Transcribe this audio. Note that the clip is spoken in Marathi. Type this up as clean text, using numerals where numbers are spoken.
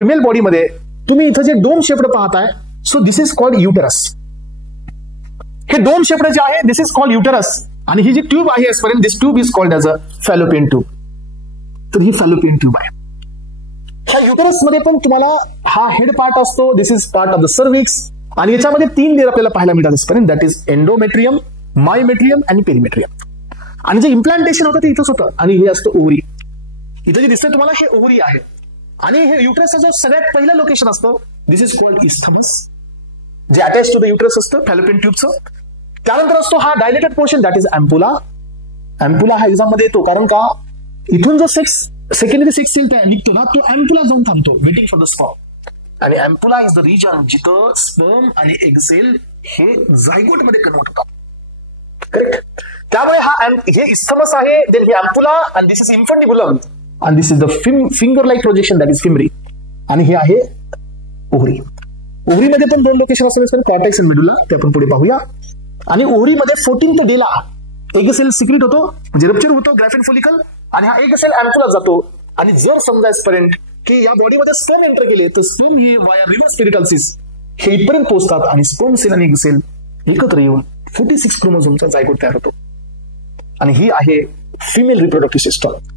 फिमेल बॉडीमध्ये तुम्ही इथं जे डोम शेप्ड पाहताय, so this is called uterus. हे डोम शेप्ड जे आहे दिस इज कॉल्ड युटरस. आणि ही जी ट्यूब आहे एस्पर्यंत this tube is called as a fallopian tube. तर ही फॅलोपियन ट्यूब आहे. ह्या युटरस मध्ये पण तुम्हाला हा हेड पार्ट असतो. दिस इज पार्ट ऑफ द सर्व्हिक्स. आणि याच्यामध्ये 3 लेअर आपल्याला पाहायला मिळतात एस्पर्यंत. दॅट इज एंडोमेट्रियम, मायोमेट्रियम आणि पेरिमेट्रियम. आणि जे इम्प्लांटेशन होतं ते इथंच होतं. आणि हे असतं ओव्हरी. इथं जे दिसतंय तुम्हाला हे ओव्हरी आहे. आणि हे युटरसचं जो सगळ्यात पहिलं लोकेशन असतं दिस इज कॉल्ड इस्थमस, जे अटॅच टू द युटरस असतं फॅलोपियन ट्यूबचं. त्यानंतर असतो हा डायलेटेड पोर्शन दॅट इज अँपुला. अँपुला हा एक्झाम मध्ये येतो, कारण का इथून जो सेकंडरी सेक्स सेल निघतो ना, तो अँपुला जाऊन थांबतो वेटिंग फॉर द स्पर्म. आणि अँपुला इज द रिजन जिथं स्पर्म आणि एग सेल हे झायगोट मध्ये कन्वर्ट होतात. करेक्ट. त्यामुळे हे इस्थमस आहे, देन हे अँपुला, आणि दिस इज इन्फंडिबुलम, आणि this is the finger like projection that is fimbriae. आणि हे आहे ओव्हरी. ओव्हरीमध्ये पण 2 लोकेशन असतात, कॉर्टेक्स आणि मेडुला, ते आपण पुढे पाहूया. आणि ओव्हरीमध्ये 14th डेला एग सेल सिक्रेट होतो, म्हणजे रप्चर होतो ग्राफिन फोलिकल, आणि हा एग सेल अँपुला जातो. आणि जर समजा एस्पर्यंट की या बॉडीमध्ये स्पर्म एंटर केले, तर स्पर्म ही वाया रिव्हर्स पेरिटल्सिस हे इथपर्यंत पोहोचतात, आणि स्पर्म सेल आणि एग सेल एकत्र येऊन 46 क्रोमोझोमचा जायगोट तयार होतो. आणि ही आहे फिमेल रिप्रोडक्टिव्ह सिस्टम.